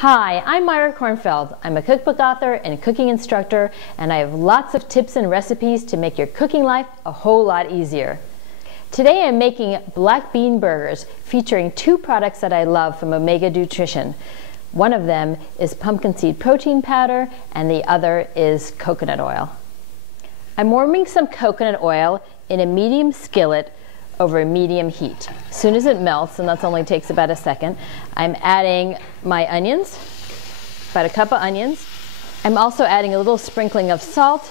Hi, I'm Myra Kornfeld. I'm a cookbook author and cooking instructor, and I have lots of tips and recipes to make your cooking life a whole lot easier. Today I'm making black bean burgers featuring two products that I love from Omega Nutrition. One of them is pumpkin seed protein powder and the other is coconut oil. I'm warming some coconut oil in a medium skillet over a medium heat. As soon as it melts, and that only takes about a second, I'm adding my onions, about a cup of onions. I'm also adding a little sprinkling of salt,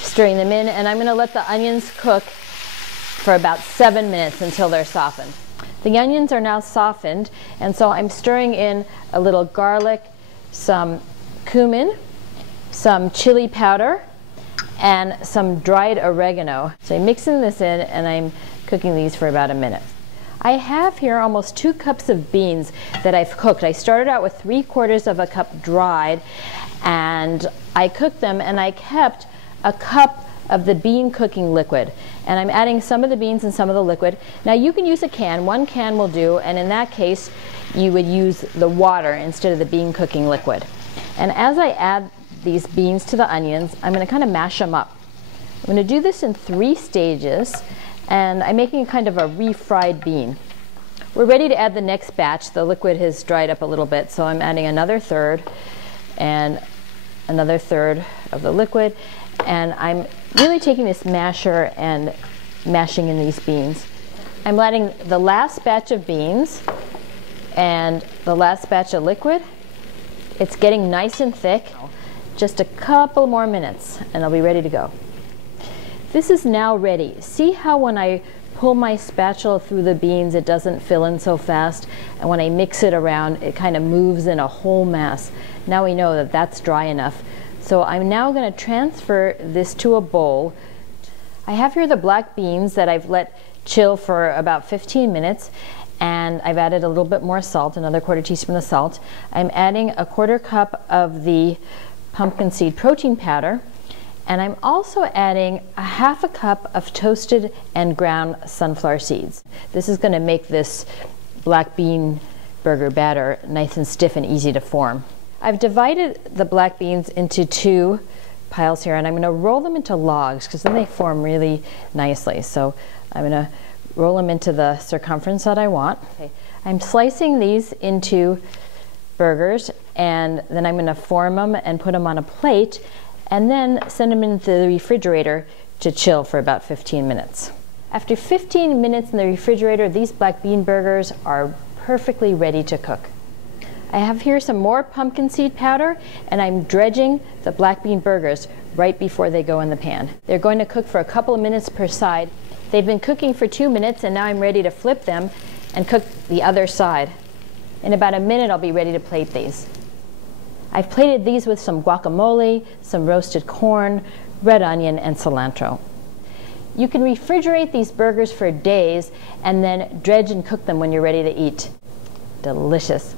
stirring them in, and I'm going to let the onions cook for about 7 minutes until they're softened. The onions are now softened, and so I'm stirring in a little garlic, some cumin, some chili powder, and some dried oregano. So I'm mixing this in and I'm cooking these for about a minute. I have here almost 2 cups of beans that I've cooked. I started out with 3/4 of a cup dried, and I cooked them and I kept a cup of the bean cooking liquid. And I'm adding some of the beans and some of the liquid. Now you can use a can, 1 can will do, and in that case you would use the water instead of the bean cooking liquid. And as I add these beans to the onions, I'm going to kind of mash them up. I'm going to do this in 3 stages, and I'm making kind of a refried bean. We're ready to add the next batch. The liquid has dried up a little bit, so I'm adding another third and another third of the liquid, and I'm really taking this masher and mashing in these beans. I'm adding the last batch of beans and the last batch of liquid. It's getting nice and thick. Just a couple more minutes and I'll be ready to go. This is now ready. See how when I pull my spatula through the beans it doesn't fill in so fast, and when I mix it around it kind of moves in a whole mass. Now we know that that's dry enough. So I'm now going to transfer this to a bowl. I have here the black beans that I've let chill for about 15 minutes, and I've added a little bit more salt, another 1/4 teaspoon of salt. I'm adding a 1/4 cup of the pumpkin seed protein powder, and I'm also adding a 1/2 cup of toasted and ground sunflower seeds. This is going to make this black bean burger batter nice and stiff and easy to form. I've divided the black beans into 2 piles here, and I'm going to roll them into logs because then they form really nicely. So I'm going to roll them into the circumference that I want. Okay. I'm slicing these into burgers, and then I'm going to form them and put them on a plate and then send them into the refrigerator to chill for about 15 minutes. After 15 minutes in the refrigerator, these black bean burgers are perfectly ready to cook. I have here some more pumpkin seed powder, and I'm dredging the black bean burgers right before they go in the pan. They're going to cook for a couple of minutes per side. They've been cooking for 2 minutes, and now I'm ready to flip them and cook the other side. In about a minute I'll be ready to plate these. I've plated these with some guacamole, some roasted corn, red onion, and cilantro. You can refrigerate these burgers for days and then dredge and cook them when you're ready to eat. Delicious.